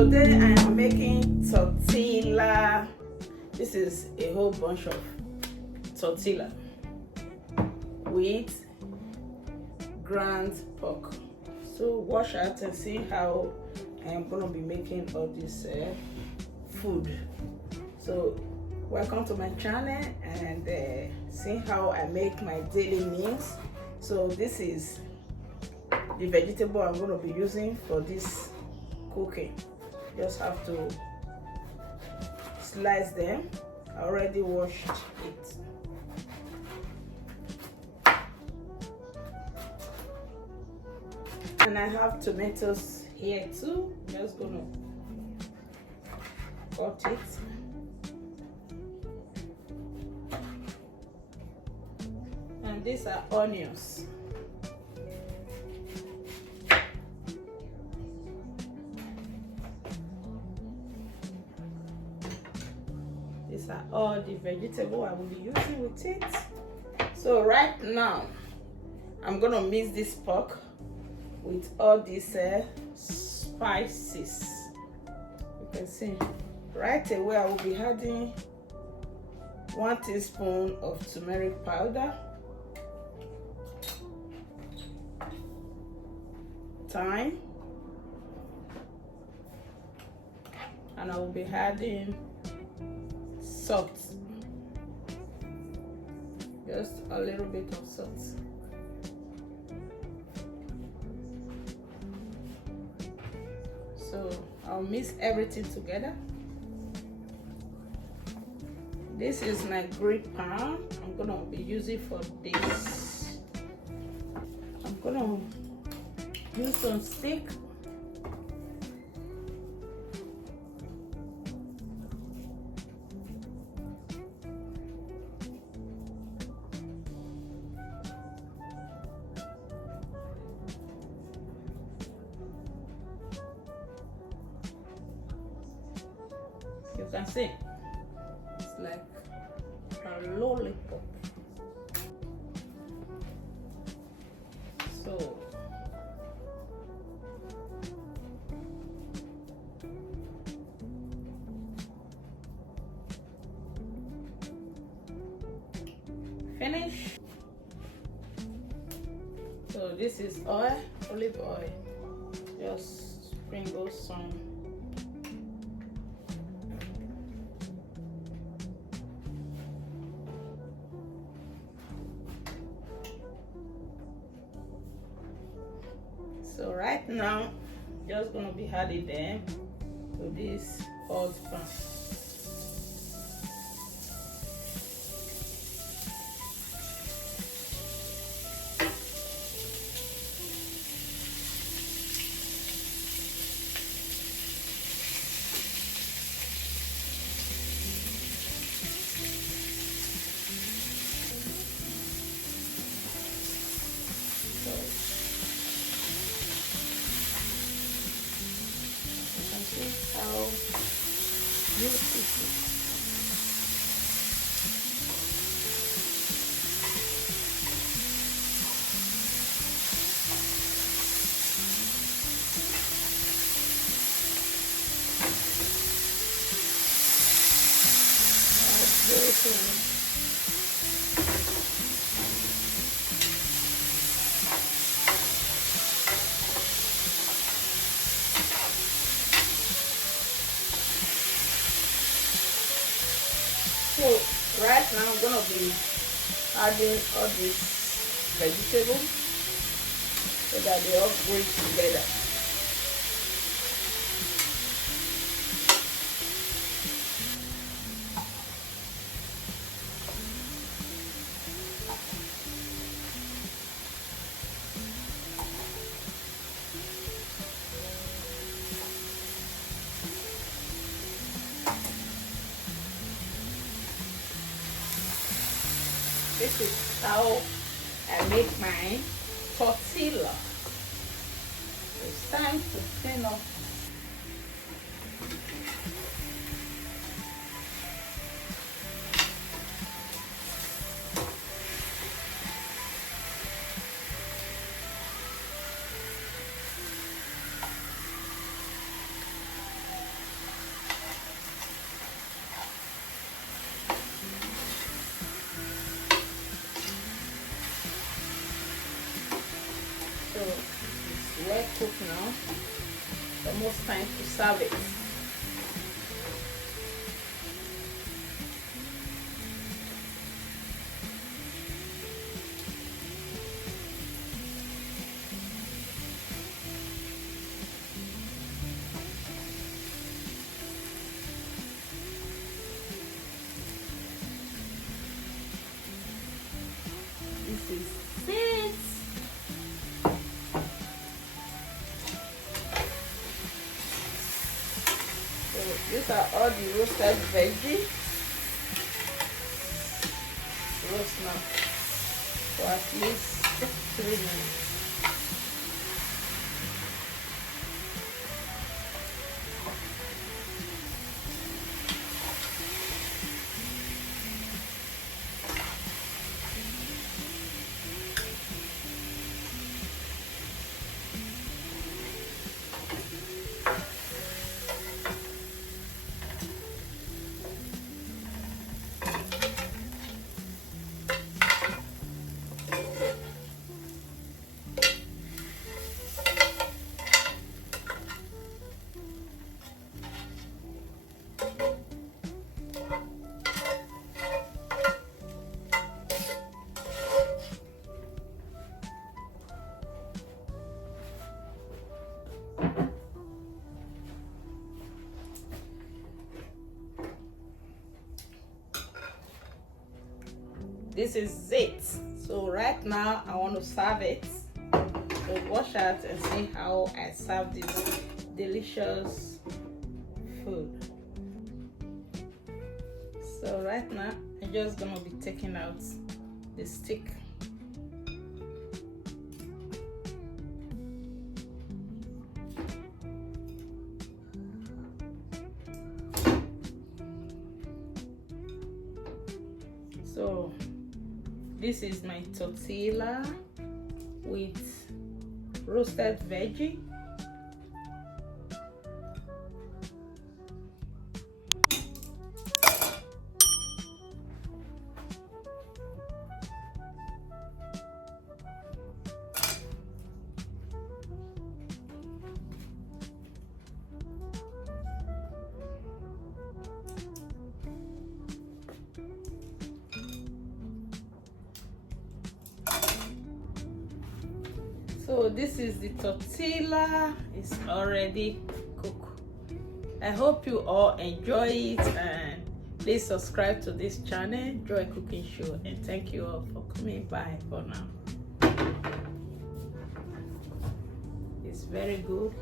Today I am making tortilla. This is a whole bunch of tortilla with ground pork. So watch out and see how I am going to be making all this food. So welcome to my channel and see how I make my daily meals. So this is the vegetable I'm going to be using for this cooking. Just have to slice them. I already washed it. And I have tomatoes here too. Just gonna cut it. And these are onions. These are all the vegetables I will be using with it. So right now, I'm gonna mix this pork with all these spices. You can see right away I will be adding 1 teaspoon of turmeric powder, thyme, and I will be adding salt, just a little bit of salt. So I'll mix everything together. This is my grill pan. I'm gonna be using for this. I'm gonna use some stick. You can see it's like a lollipop. So finish. So this is oil, olive oil. Just sprinkle some. So right now, just gonna be adding them to this hot pan. How beautiful. That's beautiful. So right now I'm gonna be adding all these vegetables so that they all grill together. This is how I make my tortilla. It's time to clean up. almost time to serve it. This is it. So these are all the roasted veggies. Roast now for at least 3 minutes. This is it. So right now I want to serve it. So watch out and see how I serve this delicious food. So right now I'm just gonna be taking out the stick. So this is my tortilla with roasted veggie. So this is the tortilla. It's already cooked. I hope you all enjoy it, and please subscribe to this channel, Joy Cooking Show, and thank you all for coming by for now. It's very good.